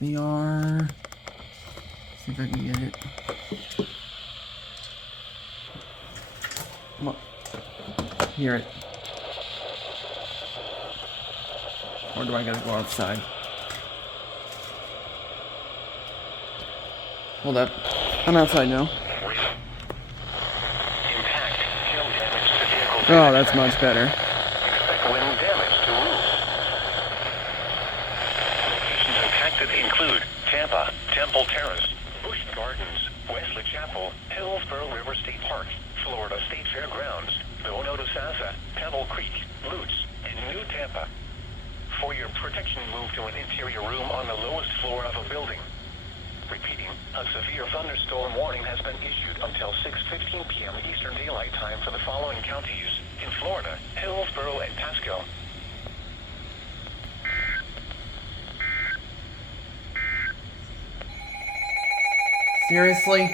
SVR. See if I can get it. Come on. Hear it. Or do I gotta go outside? Hold up. I'm outside now. Oh, that's much better. Expect wind damage to roofs. Locations impacted include Tampa, Temple Terrace, Busch Gardens, Wesley Chapel, Hillsborough River State Park, Florida State Fairgrounds, Bonodosasa, Pebble Creek, Lutz, and New Tampa. For your protection, move to an interior room on the lowest floor of a building. Repeating, a severe thunderstorm warning has been issued until 6:15 p.m. Eastern Daylight Time for the following counties in Florida: Hillsborough and Pasco. Seriously?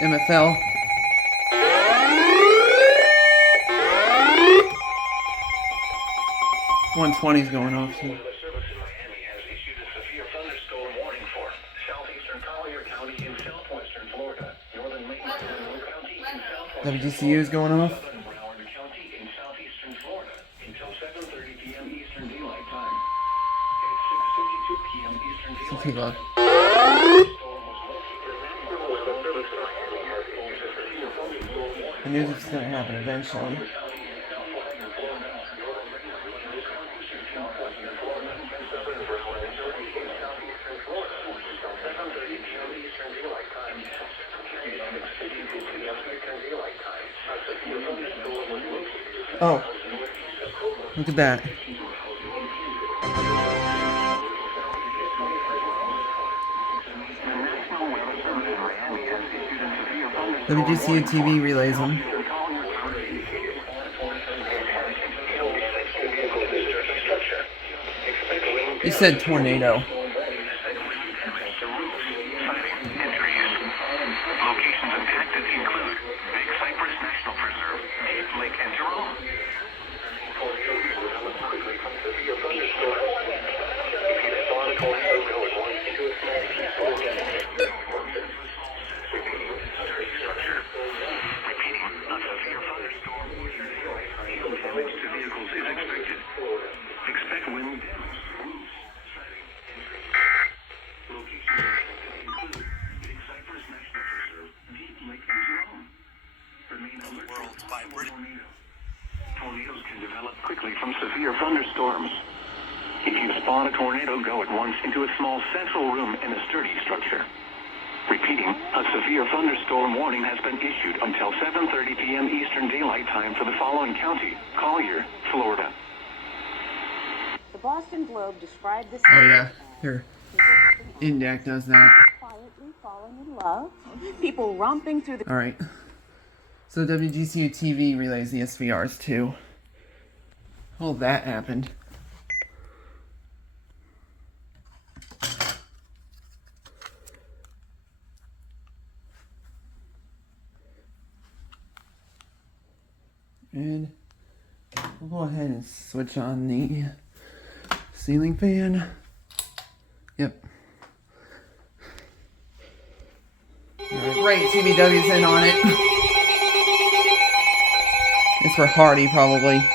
MFL? $120's going off too. Weather Service in Miami has issued a severe thunderstorm warning for southeastern Collier County in southwestern Florida, northern Maine County in southwestern WGCU is going off. southern Broward County in southeastern Florida until 7:30 p.m. Eastern Daylight Time. At 6:52 p.m. Eastern Daylight Take a look. Time, the storm was located. National Weather Service in Miami has issued a severe thunderstorm warning. I knew this was gonna happen eventually. Oh, look at that. WGCU TV relays them. You said tornado. Locations impacted include Big Cypress National Preserve, Deep Lake and Jerome. Repeating, a severe thunderstorm hail damage to vehicles is expected. Expect wind damage to roofs, siding, and trees. Locations affected include Big Cypress National Preserve, Deep Lake and Jerome. Remain alert to tornado. Tornadoes can develop quickly from severe thunderstorms. If you spot a tornado, go at once into a small central room in a sturdy structure. Repeating, a severe thunderstorm warning has been issued until 7:30 p.m. Eastern Daylight Time for the following county: Collier, Florida. The Boston Globe described this. Oh yeah, here. Indac does that. Quietly falling in love. People romping through the. All right. So WGCU TV relays the SVRs too. Oh, that happened. And we'll go ahead and switch on the ceiling fan. Yep. Great, TBW's in on it. It's for Hardy, probably. The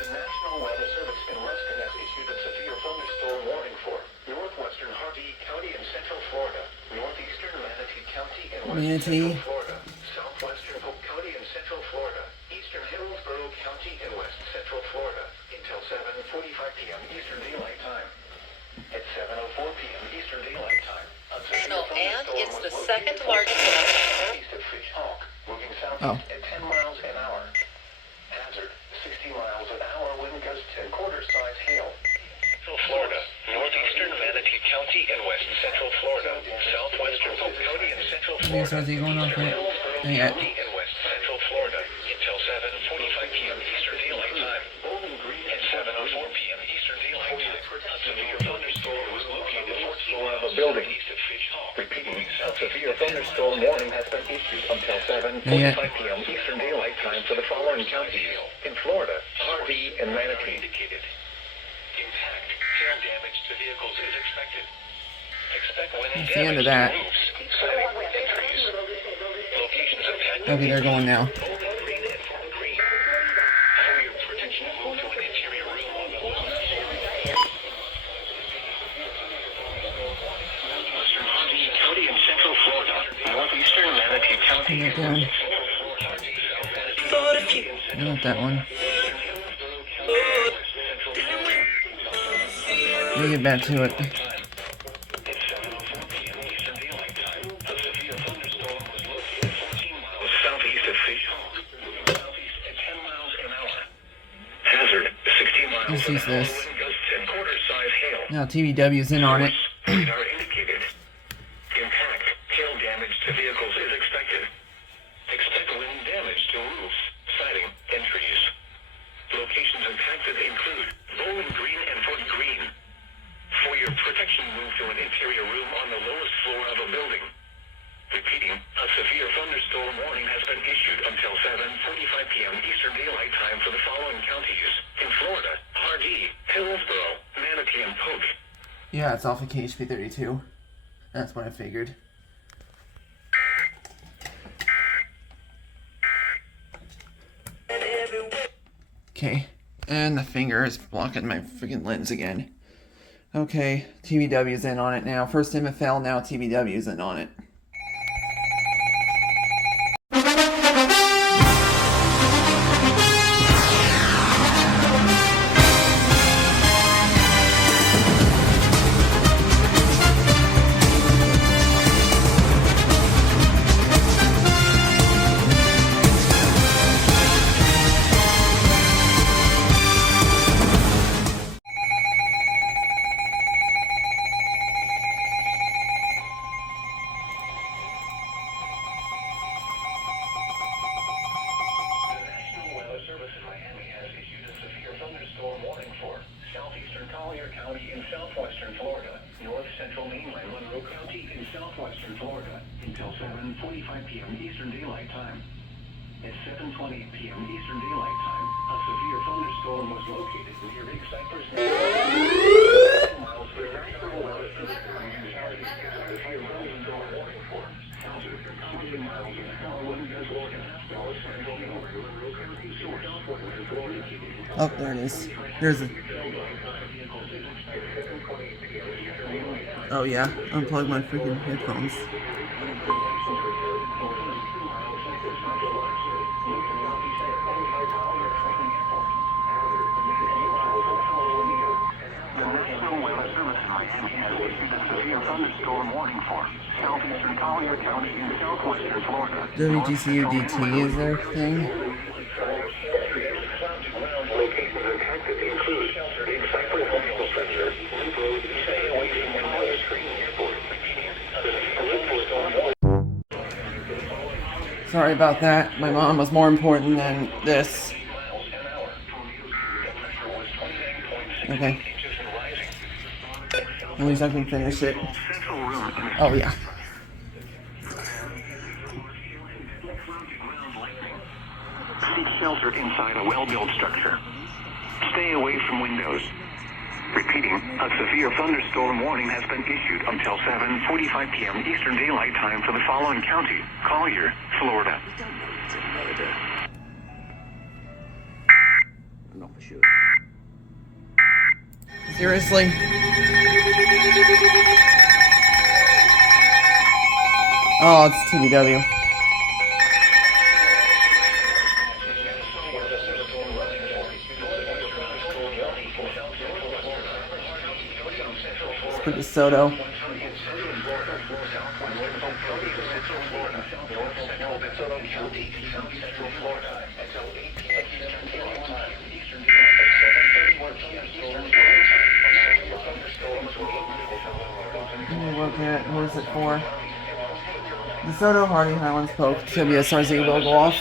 National Weather Service in Ruston has issued a severe thunderstorm warning for northwestern Hardy County in central Florida, northeastern Manatee County in west central Florida, southwestern Polk County in central Florida, eastern Hillsborough County in west central Florida until 7:45 p.m. Eastern Daylight Time. At 7:04 p.m. Eastern Daylight Time, a severe And thunderstorm it's the was second located largest east of Fish Hawk, moving southeast at 10 miles an hour. Hazard, 60 miles an hour, wind gusts and quarter-size hail. Central Florida, northeastern Manatee County and west central Florida, southwestern Polk County and central Florida, Are they going off yet? Hillsborough Yeah. County and west central Florida until 7:45 p.m. Eastern Daylight Time. At 7:04 p.m. Eastern Daylight Time, a severe thunderstorm was located 14 miles of building east of Fish Hawk. Repeating, a severe thunderstorm warning has been issued until 7:45 p.m. Eastern Daylight Time for the following counties in Florida: Hardy and Manatee. to vehicles is expected. Expect wind That's the damage end of to that. roofs, siding, and trees. Locations impacted Okay, they're going now. bold green and form green. For your protection, move to an interior room on the lowest floor. Western Hardee County in Central Florida, northeastern Manatee County, Turn it down. Not that one. Let me get back to it. Southeast of Fish Hawk. Southeast at 10 miles an hour. Hazard 16 miles Let's an use hour. this. Wind gusts and quarter-size hail. Now TVW's in on it. Radar indicated. Impact. Hail damage to vehicles is expected. Expect wind damage to roofs, siding, and trees. Locations impacted include Bowling Green and Fort Green. For your protection, move to an interior room on the lowest floor of a building. Repeating, a severe thunderstorm warning has been issued until 7:45 p.m. Eastern Daylight Time for the following counties. In Florida, Hardee, Hillsborough, Manatee, and Polk. Yeah, it's off of KHP 32. That's what I figured. Okay, and the finger is blocking my freaking lens again. Okay, TVW's in on it now. First MFL, now TVW's in on it. Southwestern Florida, north central mainland Monroe County in southwestern Florida until 7:45 p.m. Eastern Daylight Time. At 7:20 p.m. Eastern Daylight Time, a severe thunderstorm was located near Big Cypress. Miles Oh, there it is. There's a... Oh yeah, unplug my freaking headphones. The National Weather Service in Miami has issued a severe thunderstorm warning for southeastern Collier County in southwestern Florida. WGCUDT is their thing. Sorry about that. My mom was more important than this. Okay. At least I can finish it. Oh yeah. Seek shelter inside a well-built structure. Stay away from windows. Repeating, a severe thunderstorm warning has been issued until 7:45 p.m. Eastern Daylight Time for the following county: Collier, Florida. No, for sure. Seriously? Oh, it's TVW. Let's put DeSoto. Let me look at, what is it for? DeSoto, Hardee, Highlands, Polk. Should be a SRZ will go off.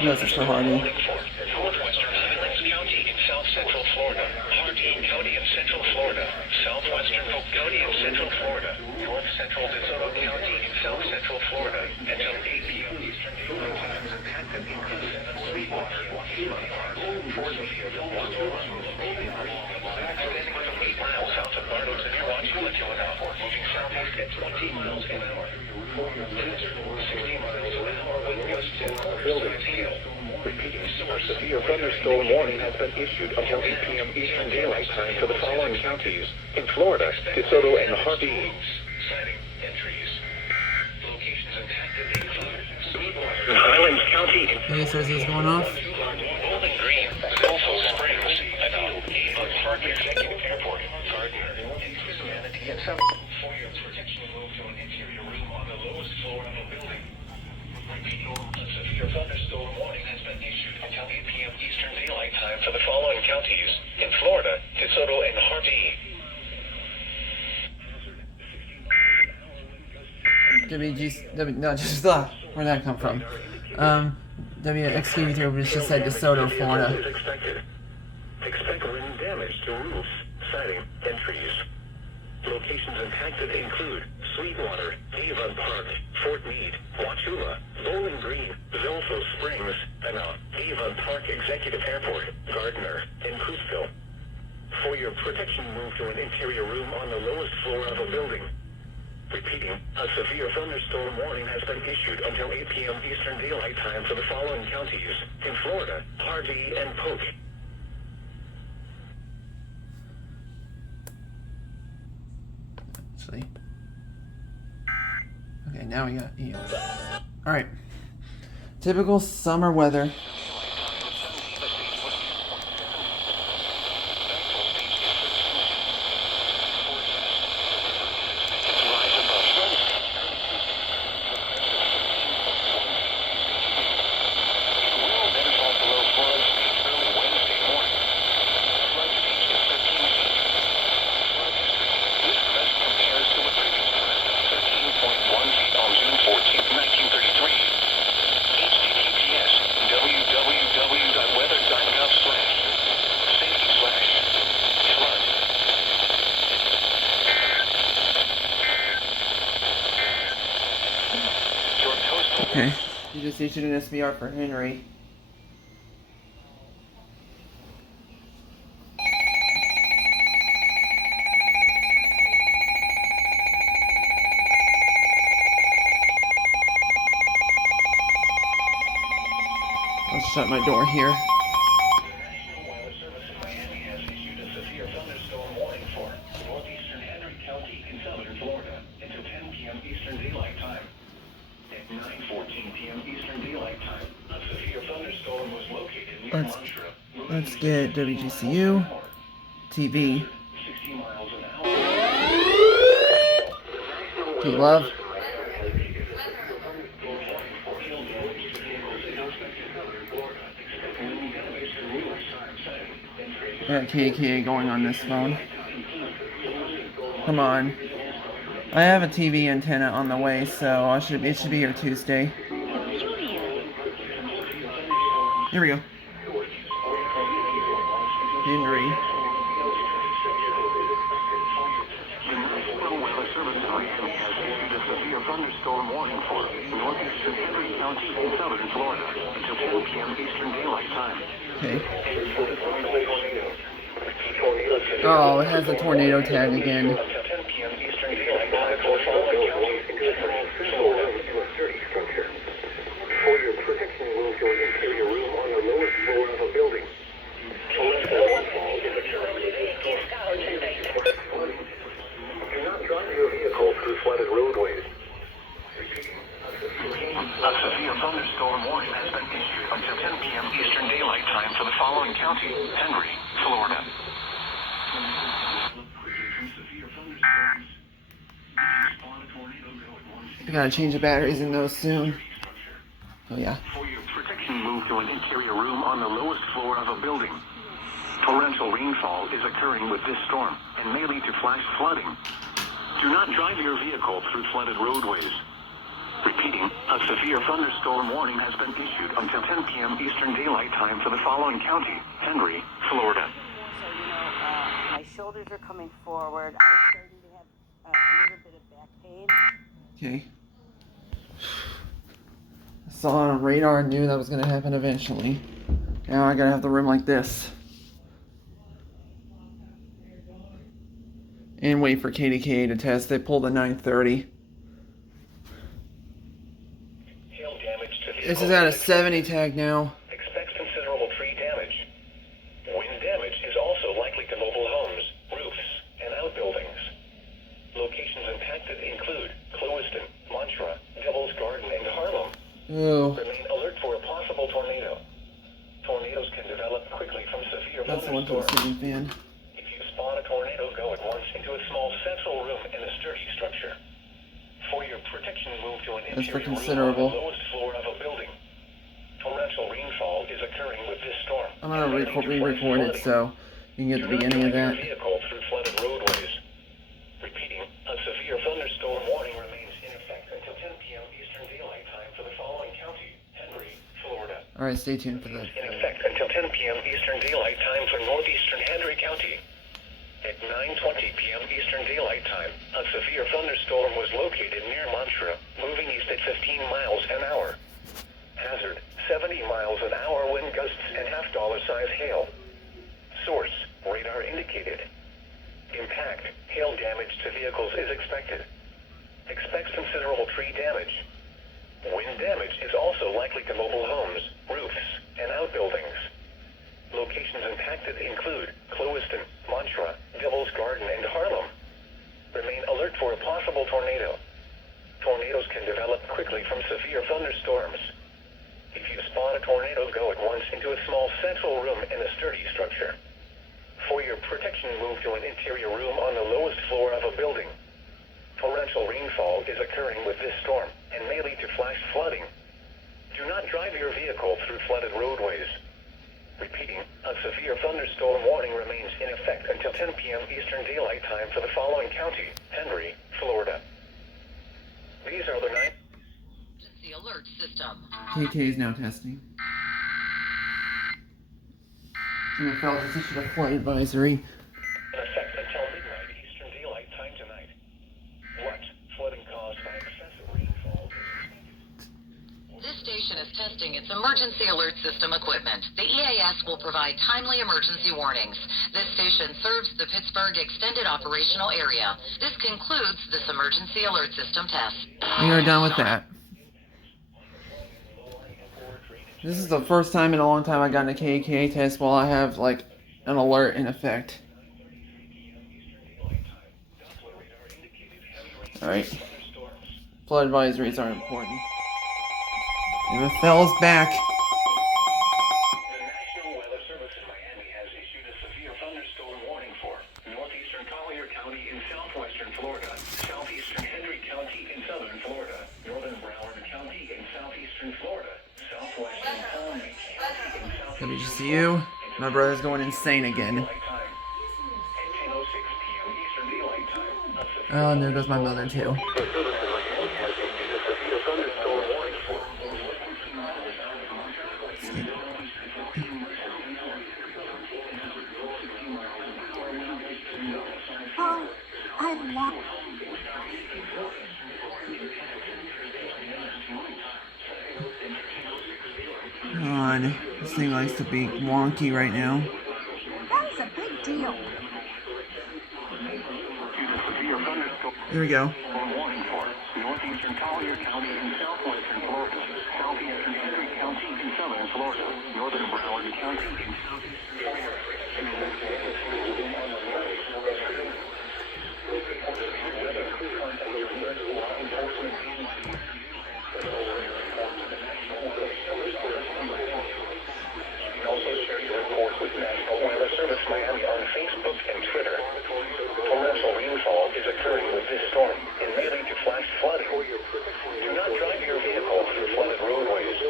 Yes, it's for Hardee. Northwestern Highlands County in south central Florida. Hardee County in central Florida. Southwestern Polk County in central Florida. North central DeSoto County in south central Florida. Until 8 p.m. Eastern Daylight Time. Impacted includes Sweetwater, Waukesha, Golden Fort, 20 miles an hour. 60 miles an hour when gusts in north-side hail. Repeating, a severe thunderstorm warning has been issued until 8 p.m. Eastern Daylight Time for the following counties. In Florida, DeSoto and Harvey. Sighting and trees. Locations impacted include Sweetwater, Highlands County. Okay, so this is going off. Bowling Green, Zilpho Springs, Avon Park Executive Airport, Gardner, and Humanity and some. For your protection, move to an interior room on the lowest floor of a building. Repeating, a severe thunderstorm warning has been issued until 8 p.m. Eastern Daylight Time for the following counties. In Florida, DeSoto and Harvey. Where'd that come from? WXQ just said DeSoto, Florida. Expect wind damage to roofs, siding, and trees. Locations impacted include Sweetwater, Avon Park, Fort Meade, Wauchula, Bowling Green, Zilpho Springs, and Avon Park Executive Airport, Gardner, and Coopsville. For your protection, move to an interior room on the lowest floor of a building. Repeating, a severe thunderstorm warning has been issued until 8 p.m. Eastern Daylight Time for the following counties. In Florida, Harvey and Polk. Actually. Okay, now we got EAS. Alright. Typical summer weather. Okay. You just issued an SBR for Henry. Let's shut my door here. Let's get WGCU TV. Do you love? I got KKA going on this phone. Come on. I have a TV antenna on the way, so it should be here Tuesday. Here we go. Henry. Thunderstorm warning for northeastern Henry County in southern Florida until 10 p.m. Eastern Daylight Time. Okay. Oh, it has a tornado tag again. Until 10 p.m. Eastern Daylight Time for following counties in Florida. For your protection, move to an interior room on the lowest floor of a building. Do not drive your vehicle through flooded roadways. A severe thunderstorm warning has been issued until 10 p.m. Eastern Daylight Time for the following county, Henry, Florida. I gotta change the batteries in those soon. Oh yeah. For your protection, move to an interior room on the lowest floor of a building. Torrential rainfall is occurring with this storm and may lead to flash flooding. Do not drive your vehicle through flooded roadways. Repeating, a severe thunderstorm warning has been issued until 10 p.m. Eastern Daylight Time for the following county, Henry, Florida. So, my shoulders are coming forward. I was starting to have a little bit of back pain. Okay. I saw on radar and knew that was gonna happen eventually. Now I gotta have the room like this. and wait for KDKA to test. They pulled a 930. Hail damage to This is at a 70 tag now. Expects considerable tree damage. Wind damage is also likely to mobile homes, roofs, and outbuildings. Locations impacted include Clewiston, Montra, Devil's Garden, and Harlem. Ooh. Remain alert for a possible tornado. Tornadoes can develop quickly from severe That's the one for the thunderstorms. ceiling fan. If you spot a tornado, go at once into a small central room in a sturdy structure. For your protection, move to an That's for interior room on considerable. the lowest floor of a building. Torrential rainfall is occurring with this storm. I'm gonna re-record it so you can get the beginning of that. Do not drive your vehicle through flooded roadways. Repeating, a severe thunderstorm warning remains in effect until 10 p.m. Eastern Daylight Time for the following county: Henry, Florida. Alright, stay tuned for the... In effect until 10 p.m. Eastern Daylight Time for northeastern Henry County. At 9:20 p.m. Eastern Daylight Time, a severe thunderstorm was located near Montra, moving east at 15 miles an hour. Hazard, 70 miles an hour wind gusts and half-dollar-size hail. Source, radar indicated. Impact, hail damage to vehicles is expected. Expects considerable tree damage. Wind damage is also likely to mobile homes, roofs, and outbuildings. Locations impacted include Clewiston, Montra, Devil's Garden, and Harlem. Remain alert for a possible tornado. Tornadoes can develop quickly from severe thunderstorms. If you spot a tornado, go at once into a small central room in a sturdy structure. For your protection, move to an interior room on the lowest floor of a building. Torrential rainfall is occurring with this storm and may lead to flash flooding. Do not drive your vehicle through flooded roadways. Repeating, a severe thunderstorm warning remains in effect until 10 p.m. Eastern Daylight Time for the following county: Henry, Florida. These are the 9... The alert system. KK is now testing. NFL just issued a flood advisory. in effect until midnight Eastern Daylight Time tonight. What? Flooding caused by excessive rainfall. This station is testing its emergency alert system equipment. The EAS will provide timely emergency warnings. This station serves the Pittsburgh Extended Operational Area. This concludes this emergency alert system test. We are done with that. This is the first time in a long time I got a KKA test while I have like an alert in effect. Alright. Flood advisories are important. NFL is back. The National Weather Service in Miami has issued a severe thunderstorm warning for northeastern Collier County in southwestern Florida, southeastern Henry County in southern Florida, northern Broward County in southeastern Florida, southwestern Palm Beach County in southeastern WGCU. My brother's going insane again. Daylight Time. At 10:06 p.m. Eastern Daylight Time, a severe Oh, and there goes my mother too. Oh, I love. Come on. This thing likes to be wonky right now. That is a big deal. Here we go. Warning for northeastern Collier County in southwestern Florida, southeastern Henry County in southern Florida, northern Broward County in also share your report with National Weather Service Miami on Facebook and Twitter. Torrential rainfall is occurring with this storm and may lead to flash flooding. Do not drive your vehicle through flooded roadways.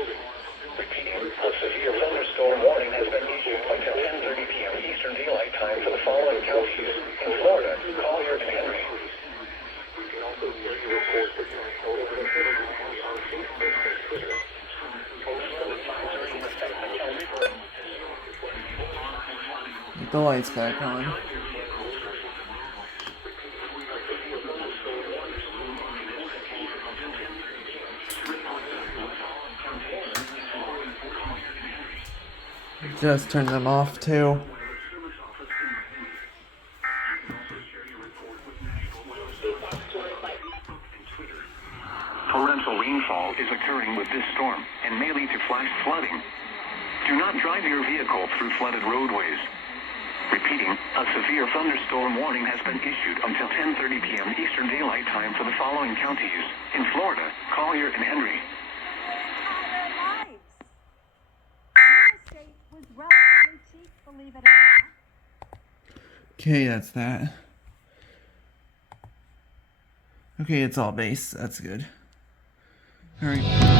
Repeating, a severe thunderstorm warning has been issued until 10:30 p.m. Eastern Daylight Time for the following counties in Florida, Collier and Henry. Get the lights back on. Just turn them off too. torrential rainfall is occurring with this storm and may lead to flash flooding. Do not drive your vehicle through flooded roadways. Repeating, a severe thunderstorm warning has been issued until 10:30 p.m. Eastern Daylight Time for the following counties: in Florida, Collier and Henry. Lives. Real estate was relatively cheap, believe it or not. Okay, that's that. Okay, it's all base. That's good. Alright.